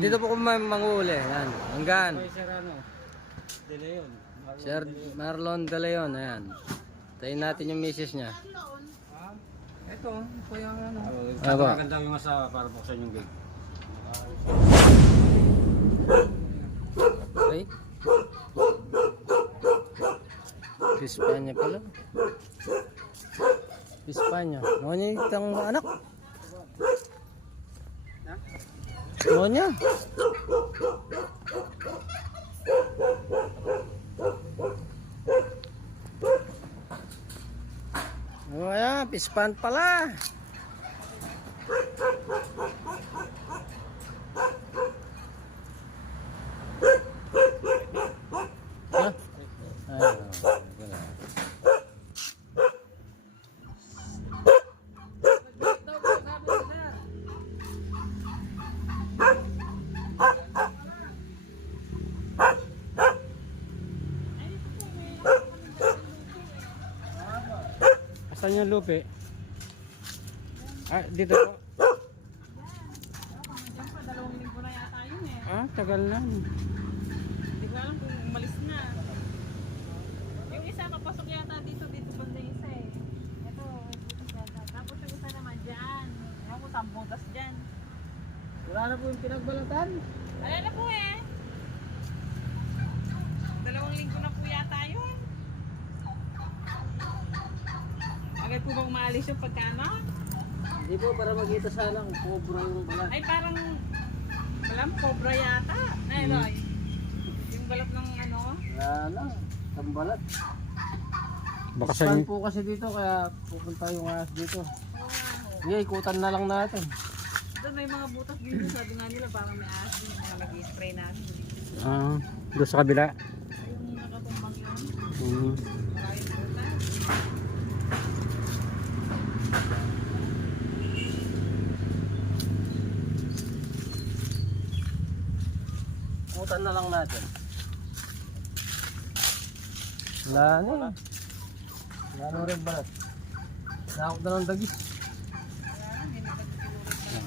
dito po kung may manguuli. Yan. Hanggan. Kay Sir ano? De Leon. Marlon Sir De Leon. Marlon De Leon. Ayan. Tayin natin yung misis niya. Ah, Ito, ito yung ano. Ah, ba? Magandang yung asawa para buksan yung gate. Okay. Pispanya pala. Pispanya. Ngonya itang anak. Ngonya. Oh, ayan, pispan pala. Yung lupi? Ah, dito po. Dalawang linggo na yata yun eh. Ah, tagal na. Hindi ko alam kung umalis na. Yung isa kapasok yata dito, dito banda yung isa eh. Ito, butas yata. Tapos yung isa naman dyan. Ewan ko saan butas dyan. Wala na po yung pinagbalatan. Wala na po eh. Dalawang linggo na po yata yun. Umaalis yung pagkano? Hindi po, para makita sana kung cobra yung balat. Ay parang, walang cobra yata. Ay, Hmm. Roy. Yung balat ng ano, Wala na. Ang balat. Baka sa Saan po kasi dito kaya pupunta yung ahas dito. Sige, ikutan na lang natin. Doon may mga butas dito, sabi nga nila parang may ahas din, mga mag-spray natin. Ah, doon sa kabila. Yung nakatumbang yun, Hmm. maraming butas. Ikutan na lang natin. Wala na eh. Wala na rin balat. Nakakot na ng dagis. Wala, hindi na pagtutulog pa.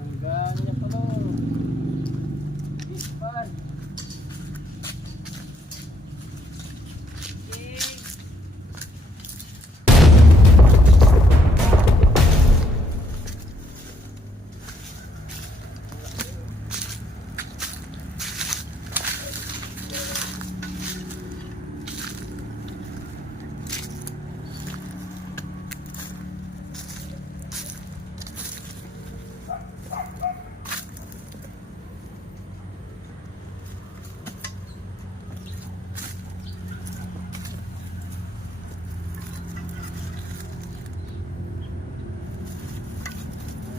Ang ganya pa no. Bispan. Yay!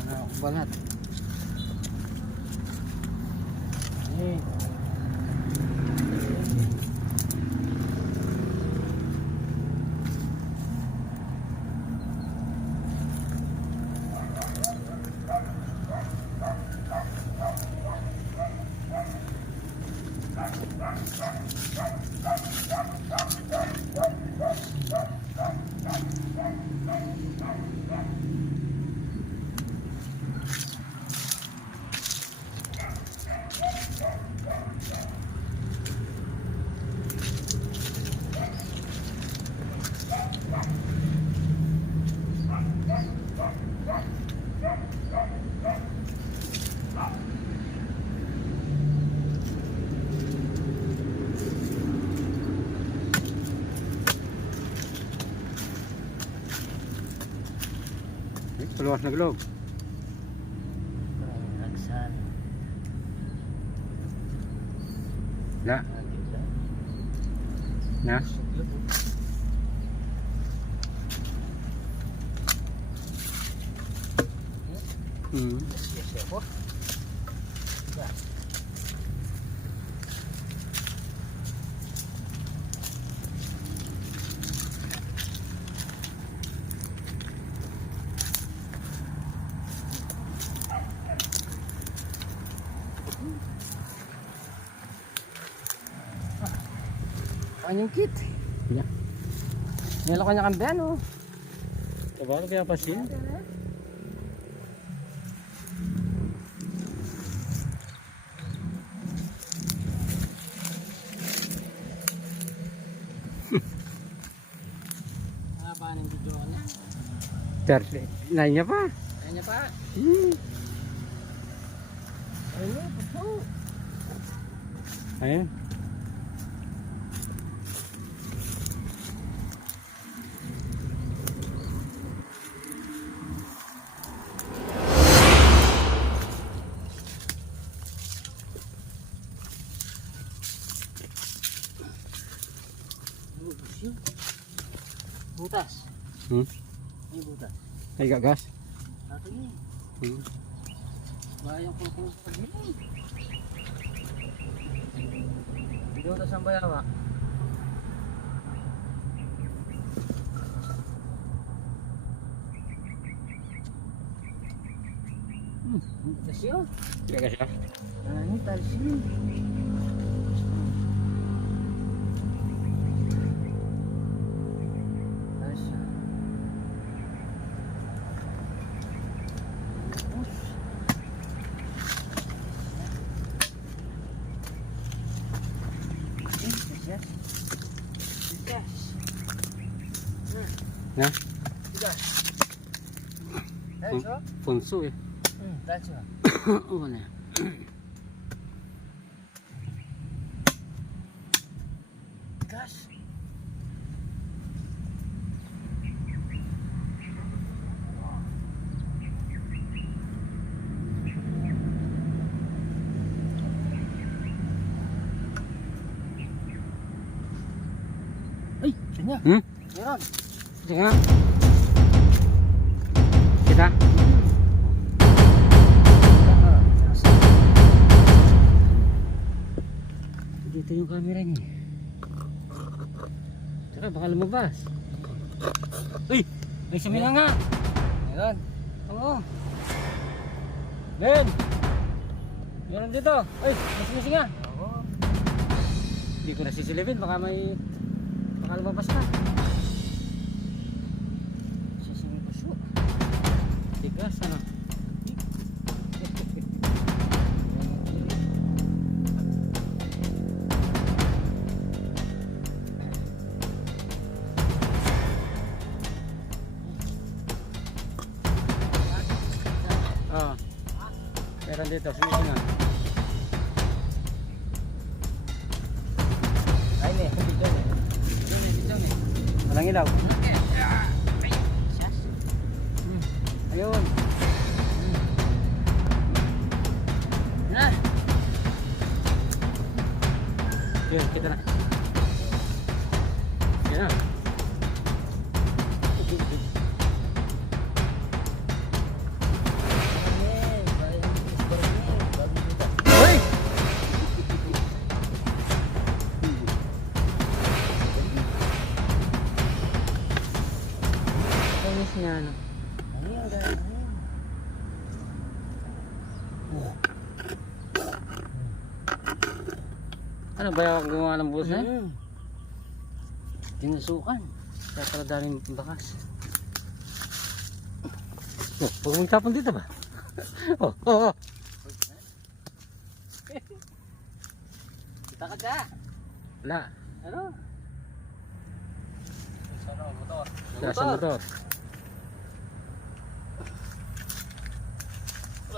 Wala akong balat. Eh. Eh, Paluwas na glog. Na. Na. Kanyang kit. Yeah. Nilo kanya kambiyan oh. Kabalo kaya pa siya? Ah, paano yung video na? Thirty. Nine niya pa. Kanya pa. Hmm. Ayun, puso. Ayun. Oh, puso. Butas. Hmm. Ay, butas. Ay gagas. Ato yun. Hmm. Bayang ko kung sa kabila. Hindi ko sa bayawa. Hmm, butas yun. Gagas siya. Ah, ini talis yun. Talis siya. Tapos, eh, tigas. Tigas. Na? Tigas. Talis, oh. Punso eh. Hmm, talis, oh. Oo na. Gas. Ay, kanya. Hmm? Meron. Sige nga. Kita? Dito yung camera niya. Tara, baka lumabas. Uy! May sumila nga! Meron. Oo. Ben! Meron dito. Ay, may sumisinga. Oo. Hindi ko nasisilipin, baka may... Baka lumabas ka. Dito, sumisinga. Ay, ne. Video, ne. Video, ne. Video, ne. Walang ilaw. Sas. Ayun. Na. Yun, kita na. Ano ba yung gumawa ng busa? Hmm. Tinusukan. Kaya pala daming bakas. Oh, huwag mong tapon dito ba? oh, oh, oh. Kita ka dyan. Wala. Ano? Sana motor. Wala sa motor.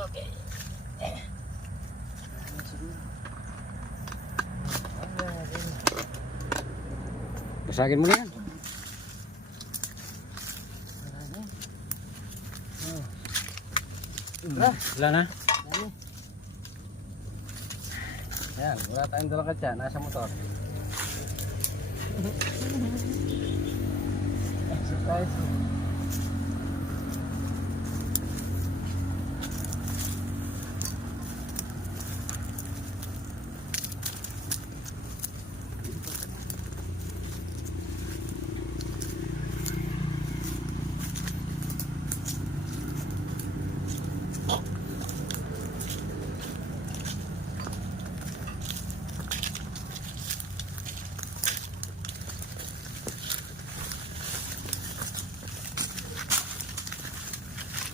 Okay. Basagin mo na yan. Wala. Na. Yan, wala tayong. Nasa motor. Exercise.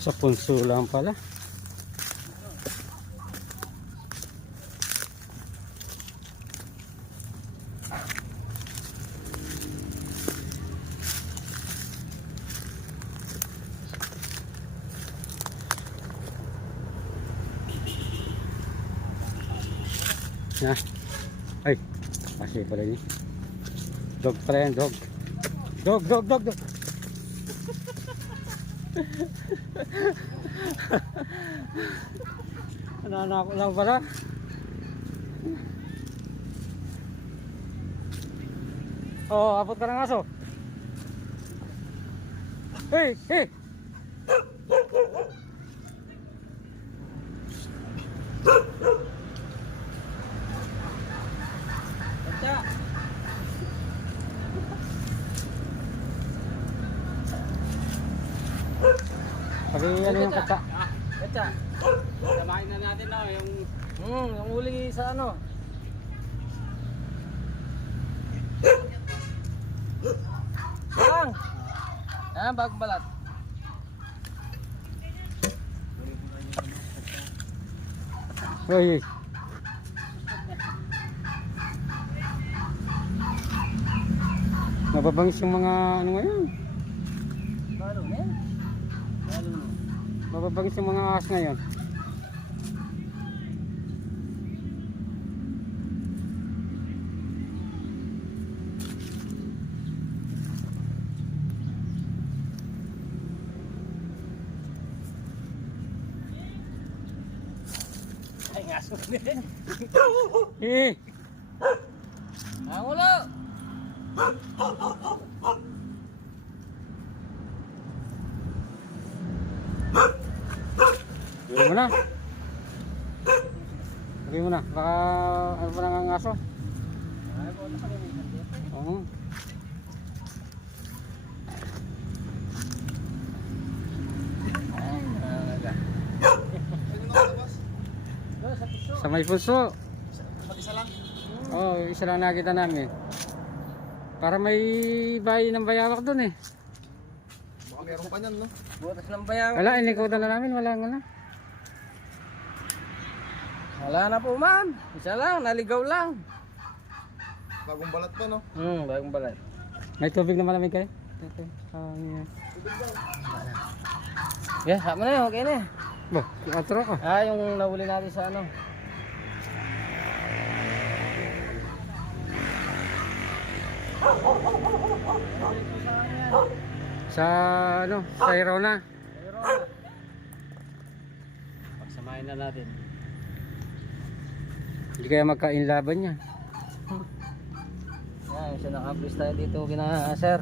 Sa punso lang pala. Na. Ay, kasi pala yun. Dog pala yan, dog. Dog, dog, dog, dog. Nanako lang pala. Oh, abot ka ng aso. Hey, hey. Katsa! Pag ano yung kata. Katsa! Samahin na natin na yung Hmm, yung uli sa ano? Lang! Ah, bagong balat. Uy. Mababangis yung mga ano ngayon. Balo yan. Balo na. Mababangis yung mga ahas ngayon. Eh, Ang ulo! gawin mo na. Gawin mo na. Baka ano pa nang aso. Ay, bola ka rin. Oo. Ay, nalaga. Doon, sa may puso. Mag-isa lang? Oo, oh, isa lang nakita namin. Para may bayi ng bayawak doon eh. Baka meron pa niyan, no? Butas ng bayaw. Wala, inikotan na namin. Wala nga na. Wala na po, ma'am. Isa lang, naligaw lang. Bagong balat pa, no? Hmm, bagong balat. May tubig na malamig kayo? Okay. Um, Yeah, sama na yun, okay na. eh. Bo, atro ka. Ah, yung nahuli natin sa ano. Sa ano, sa Irona. Pagsamahin na natin. Hindi kaya magkainlaban yan. Yan, siya naka-please tayo dito kina sir.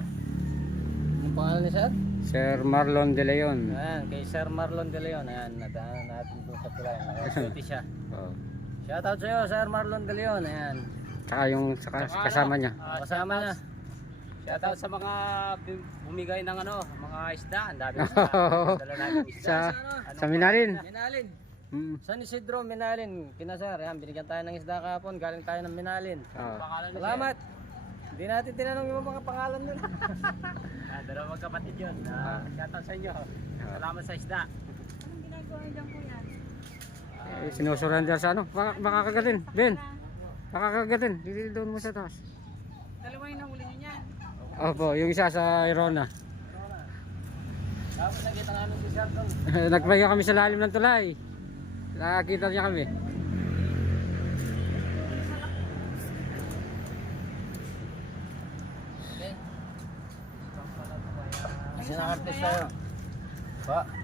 Yung pangalan ni sir? Sir Marlon De Leon. Ayan, kay Sir Marlon De Leon. Ayan, nadaanan natin doon sa tulay. Nakasuti siya. Oh. Shoutout sa'yo, Sir Marlon De Leon. Ayan. Tsaka yung saka, kasama niya. Ah, kasama niya. Shoutout sa mga bum- bumigay ng ano, mga isda. Ang dami isda. Dala natin isda. sa ano? sa Minalin. Minalin. Mm. San Isidro, Minalin. Kina sir, ayan, binigyan tayo ng isda kahapon. Galing tayo ng Minalin. Oh. Niya, Salamat. Hindi natin tinanong yung mga pangalan nila. Ah, dalawang kapatid yun. Ah, shoutout sa inyo. Salamat sa isda. Anong ginagawa niyo po yan? Eh, sinusurrender sa ano? Baka, baka kagatin. Ben. Baka kagatin. Dito doon mo sa taas. Dalawa yung nahuli niyan. Opo, yung isa sa Irona. Tapos nakita namin si Sir doon. Nagpahinga kami sa lalim ng tulay. Nakakita niya kami. Okay. Kasi naka-please tayo. Pa.